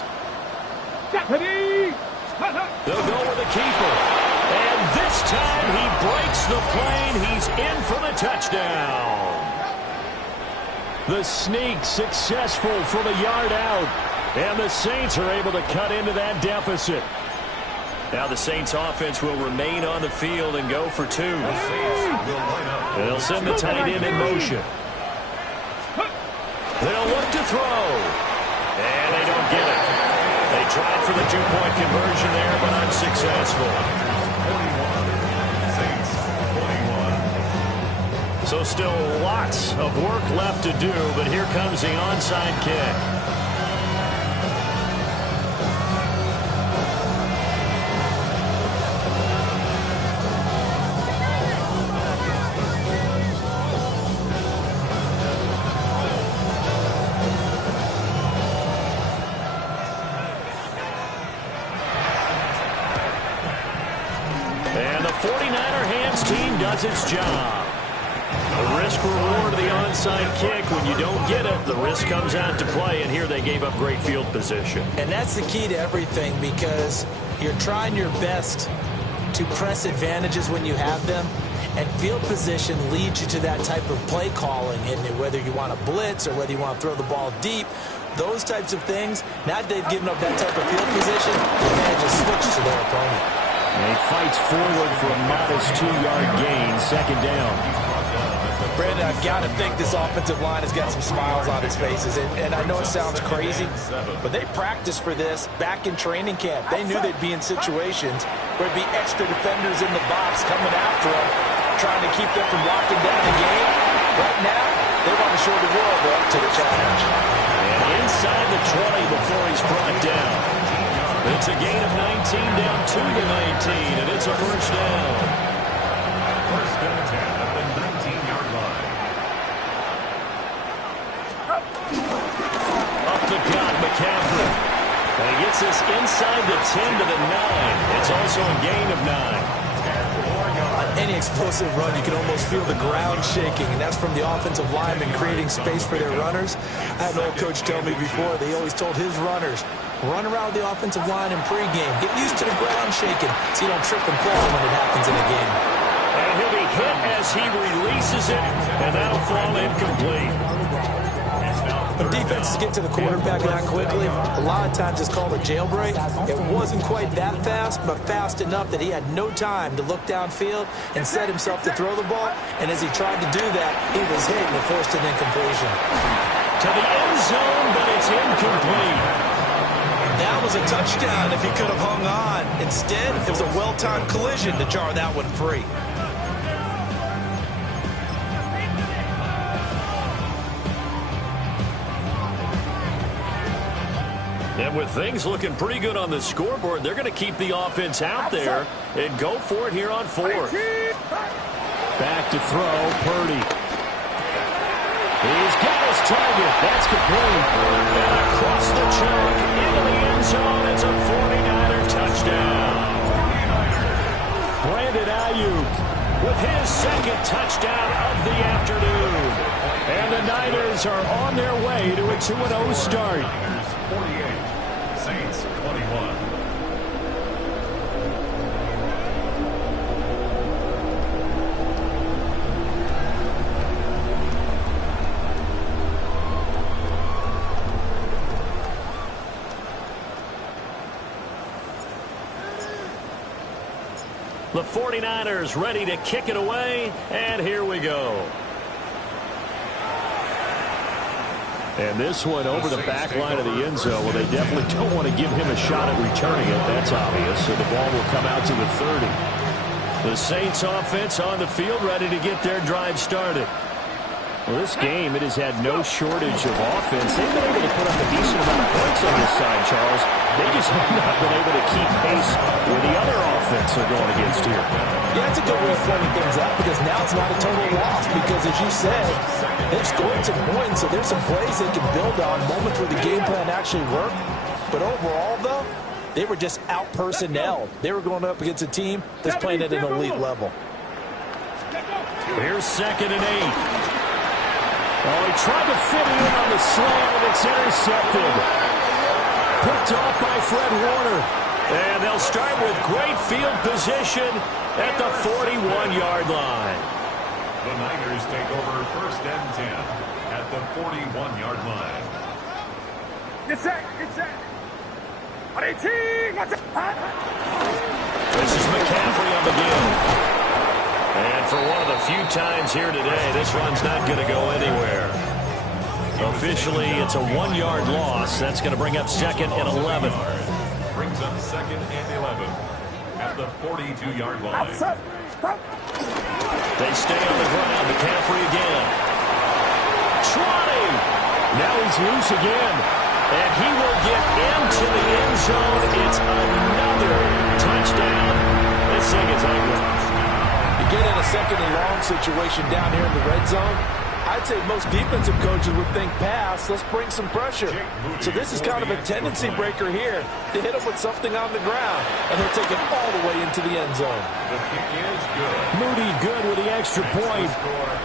They'll go with the keeper. And this time he breaks the plane. He's in for the touchdown. The sneak successful from a yard out. And the Saints are able to cut into that deficit. Now the Saints offense will remain on the field and go for 2. And they'll send the tight end in motion. They'll look to throw. And they don't get it. They tried for the 2-point conversion there, but unsuccessful. 41. Saints, 41. So still lots of work left to do, but here comes the onside kick. And the 49er hands team does its job. The risk-reward of the onside kick. When you don't get it, the risk comes out to play, and here they gave up great field position. And that's the key to everything, because you're trying your best to press advantages when you have them, and field position leads you to that type of play calling. And whether you want to blitz or whether you want to throw the ball deep, those types of things, now that they've given up that type of field position, the man just switches to their opponent. And he fights forward for a modest 2-yard gain, 2nd down. Brandon, I've got to think this offensive line has got some smiles on its faces. And I know it sounds crazy, but they practiced for this back in training camp. They knew they'd be in situations where there'd be extra defenders in the box coming after them, trying to keep them from locking down the game. Right now, they want to show the world they're up to the challenge. And inside the 20 before he's brought down. It's a gain of 19 down to the 19, and it's a 1st down. 1st and 10 at the 19-yard line. inside the 10 to the 9. It's also a gain of 9. On any explosive run, you can almost feel the ground shaking, and that's from the offensive linemen creating space for their runners. I had an old coach tell me before, they always told his runners, run around the offensive line in pregame. Get used to the ground shaking so you don't trip and fall when it happens in a game. And he'll be hit as he releases it, and that'll fall incomplete. When defenses get to the quarterback that quickly, a lot of times it's called a jailbreak. It wasn't quite that fast, but fast enough that he had no time to look downfield and set himself to throw the ball. And as he tried to do that, he was hit and forced an incompletion. To the end zone, but it's incomplete. That was a touchdown if he could have hung on. Instead, it was a well-timed collision to jar that one free. And with things looking pretty good on the scoreboard, they're going to keep the offense out there and go for it here on 4th. Back to throw, Purdy. He's got his target. That's complete. And across the chalk into the end zone, it's a 49er touchdown. Brandon Ayuk with his second touchdown of the afternoon. And the Niners are on their way to a 2-0 start. 48, Saints 21. The 49ers ready to kick it away, and here we go. And this one over the back line of the end zone. Well, they definitely don't want to give him a shot at returning it. That's obvious. So the ball will come out to the 30. The Saints offense on the field ready to get their drive started. Well, this game, it has had no shortage of offense. They've been able to put up a decent amount of points on this side, Charles. They just have not been able to keep pace with the other offense they're going against here. Yeah, that's a good way of pointing things out because now it's not a total loss because, as you said, they've scored some points, so there's some plays they can build on, moments where the game plan actually worked. But overall, though, they were just out-personnel. They were going up against a team that's playing at an elite level. Here's 2nd and 8. Oh, he tried to fit it in on the slant, and it's intercepted. Picked off by Fred Warner. And they'll start with great field position at the 41-yard line. The Niners take over 1st and 10 at the 41-yard line. Get set, get set. This is McCaffrey on the give. And for one of the few times here today, this run's not going to go anywhere. Officially, it's a 1-yard loss. That's going to bring up 2nd and 11. Brings up 2nd and 11 at the 42-yard line. They stay on the ground. McCaffrey again. Trotting. Now he's loose again. And he will get into the end zone. It's another touchdown. This thing is ugly. You get in a 2nd and long situation down here in the red zone, I'd say most defensive coaches would think pass, let's bring some pressure. So this is kind of a tendency breaker here to hit him with something on the ground, and he'll take it all the way into the end zone. The kick is good. Moody good with the extra point.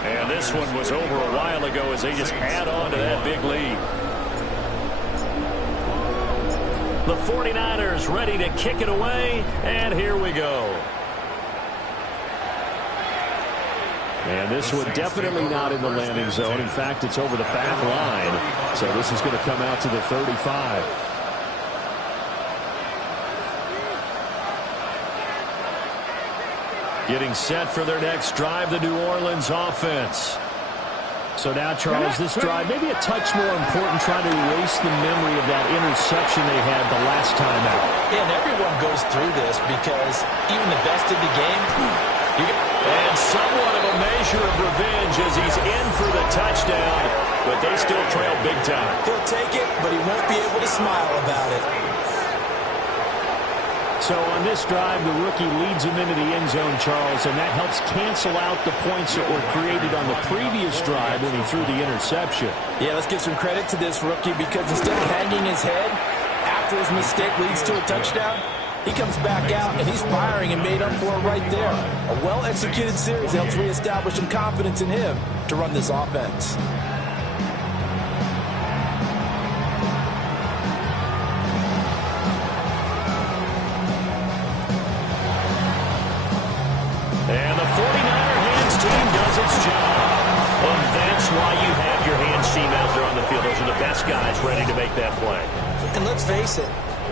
And this one was over a while ago as they just add on to that big lead. The 49ers ready to kick it away, and here we go. And this one definitely not in the landing zone. In fact, it's over the back line. So this is going to come out to the 35. Getting set for their next drive, the New Orleans offense. So now, Charles, this drive maybe a touch more important, trying to erase the memory of that interception they had the last time out. Yeah, and everyone goes through this because even the best in the game, and somewhat of a measure of revenge as he's in for the touchdown, but they still trail big time. He'll take it, but he won't be able to smile about it. So on this drive, the rookie leads him into the end zone, Charles, and that helps cancel out the points that were created on the previous drive when he threw the interception. Yeah, let's give some credit to this rookie because instead of hanging his head, after his mistake leads to a touchdown, he comes back out, and he's firing and made up for it right there. A well-executed series helps reestablish some confidence in him to run this offense. And the 49er hands team does its job. And that's why you have your hands team out there on the field. Those are the best guys ready to make that play. And let's face it,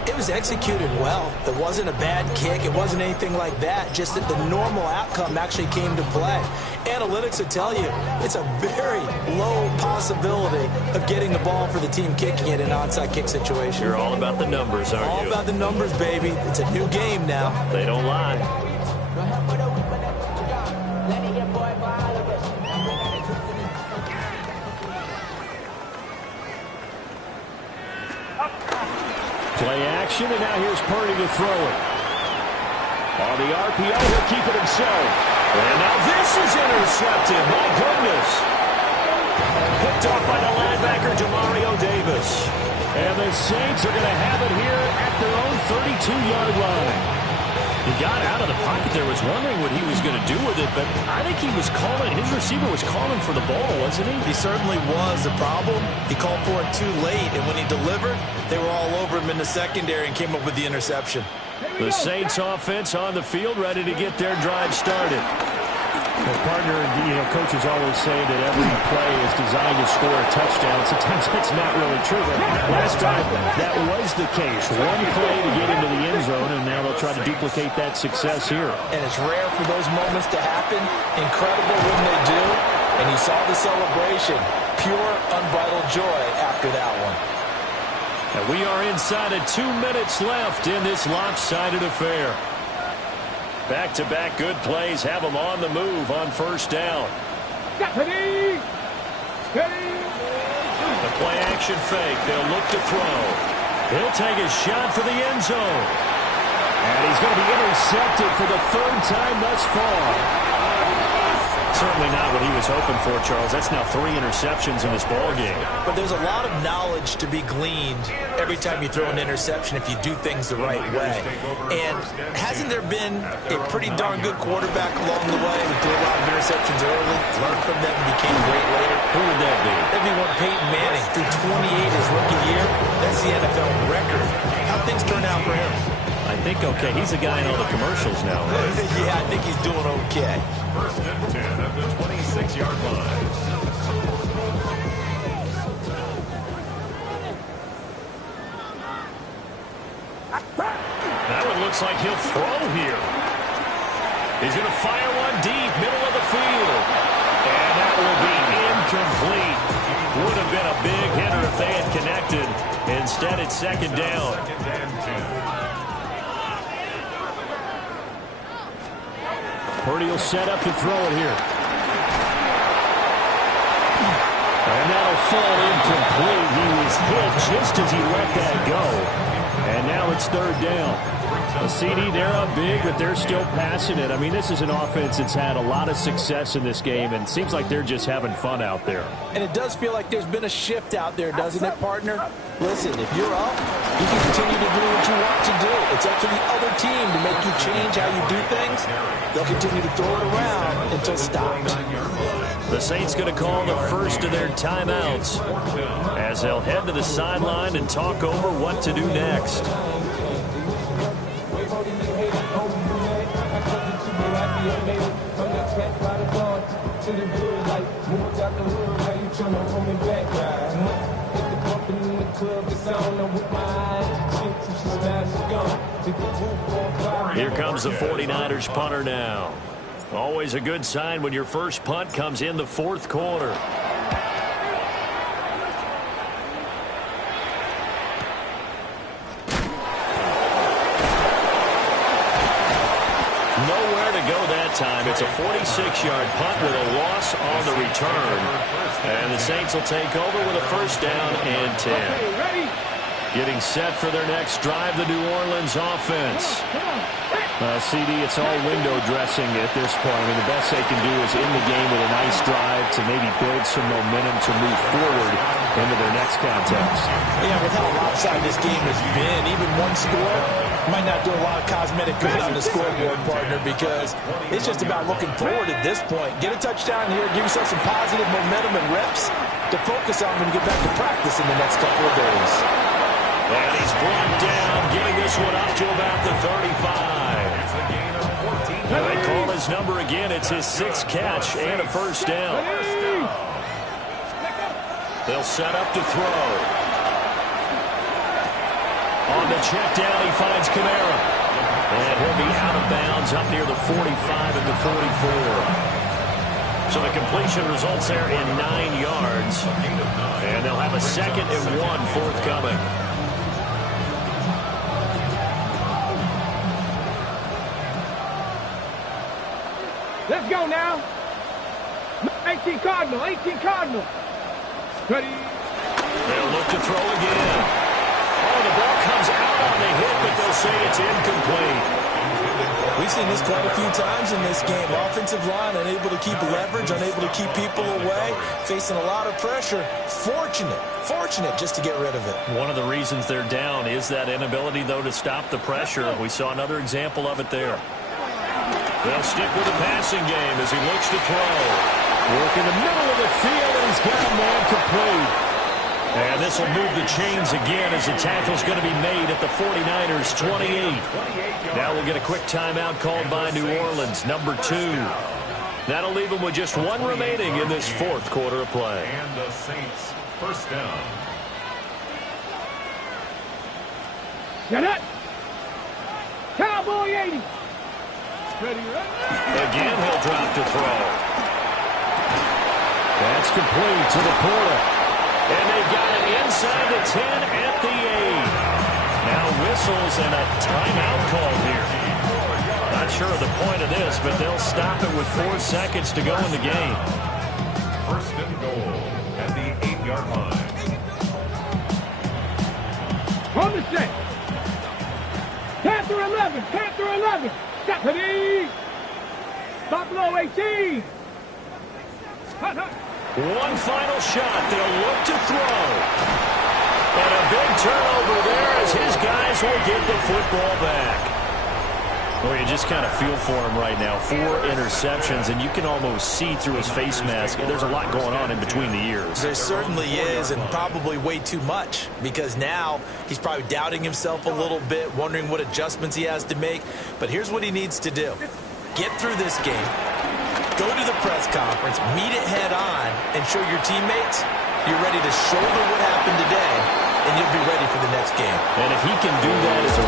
it was executed well. It wasn't a bad kick. It wasn't anything like that. Just that the normal outcome actually came to play. Analytics will tell you it's a very low possibility of getting the ball for the team kicking it in an onside kick situation. You're all about the numbers, aren't you? All about the numbers, baby. It's a new game now. They don't lie. Play action, and now here's Purdy to throw it. On the RPO, he'll keep it himself. And now this is intercepted. My goodness. Picked off by the linebacker, Demario Davis. And the Saints are going to have it here at their own 32-yard line. He got out of the pocket there, was wondering what he was going to do with it, but I think he was calling, his receiver was calling for the ball, wasn't he? He certainly was. The problem, he called for it too late, and when he delivered, they were all over him in the secondary and came up with the interception. The Saints offense on the field, ready to get their drive started. Well, partner, coaches always say that every play is designed to score a touchdown. Sometimes that's not really true. But last time, that was the case. One play to get into the end zone, and now they'll try to duplicate that success here. And it's rare for those moments to happen. Incredible when they do. And you saw the celebration. Pure, unbridled joy after that one. And we are inside of 2 minutes left in this lopsided affair. Back-to-back good plays have them on the move on first down. The play-action fake. They'll look to throw. He'll take a shot for the end zone. And he's going to be intercepted for the third time thus far. Certainly not what he was hoping for, Charles. That's now 3 interceptions in this ballgame. But there's a lot of knowledge to be gleaned every time you throw an interception if you do things the right way. And hasn't there been a pretty darn good quarterback along the way who threw a lot of interceptions early, learned from them, and became great later? Who would that be? That'd be one Peyton Manning. Through 28 his rookie year, that's the NFL record. How things turn out for him? I think okay. He's a guy in all the commercials now, right? Yeah, I think he's doing okay. First and 10 at the 26-yard line. That one looks like he'll throw here. He's going to fire one deep, middle of the field. And that will be incomplete. Would have been a big hitter if they had connected. Instead, it's second down. Second and 10. Purdy will set up to throw it here. And that'll fall incomplete. He was hit just as he let that go. And now it's third down. A CD, they're up big, but they're still passing it. I mean, this is an offense that's had a lot of success in this game, and it seems like they're just having fun out there. And it does feel like there's been a shift out there, doesn't it, partner? Listen, if you're up, you can continue to do what you want to do. It's up to the other team to make you change how you do things. They'll continue to throw it around until stopped. The Saints going to call the first of their timeouts as they'll head to the sideline and talk over what to do next. Here comes the 49ers punter now. Always a good sign when your first punt comes in the fourth quarter. Nowhere to go that time. It's a 46-yard punt with a loss on the return. And the Saints will take over with a first down and 10. Getting set for their next drive, the New Orleans offense. CD, it's all window dressing at this point. I mean, the best they can do is in the game with a nice drive to maybe build some momentum to move forward into their next contest. Yeah, with how lopsided this game has been, even one score might not do a lot of cosmetic good on the scoreboard, partner, because it's just about looking forward at this point. Get a touchdown here, give yourself some positive momentum and reps to focus on when you get back to practice in the next couple of days. And he's brought down, getting this one up to about the 35. It's a gain of 14. They call his number again. It's his 6th catch and a first down. They'll set up to throw. On the check down, he finds Kamara. And he'll be out of bounds up near the 45 at the 44. So the completion results there in 9 yards. And they'll have a 2nd and 1 forthcoming. Let's go now. 18 Cardinal, 18 Cardinal. Ready. They'll look to throw again. Oh, the ball comes out on the hit, but they'll say it's incomplete. We've seen this quite a few times in this game. Offensive line unable to keep leverage, unable to keep people away, facing a lot of pressure. Fortunate just to get rid of it. One of the reasons they're down is that inability, though, to stop the pressure. We saw another example of it there. They'll stick with the passing game as he looks to throw. Work in the middle of the field, and he's got a man complete. And this will move the chains again as the tackle's going to be made at the 49ers' 28. Now we'll get a quick timeout called by New Orleans, number 2. That'll leave them with just 1 remaining in this 4th quarter of play. And the Saints, first down. Get it. Cowboy 80. Ready, ready. Again, he'll drop to throw. That's complete to the Porter. And they've got it inside the 10 at the 8. Now whistles and a timeout called here. Not sure of the point of this, but they'll stop it with 4 seconds to go in the game. First and goal at the 8-yard line. On the set. Panther 11, Panther 11. Stephanie. Buffalo 18. Hut, hut. One final shot. They'll look to throw. And a big turnover there as his guys will get the football back. Well, you just kind of feel for him right now. 4 interceptions, and you can almost see through his face mask. There's a lot going on in between the ears. There certainly is, and probably way too much, because now he's probably doubting himself a little bit, wondering what adjustments he has to make. But here's what he needs to do. Get through this game, go to the press conference, meet it head on, and show your teammates you're ready to shoulder what happened today, and you'll be ready for the next game. And if he can do that as a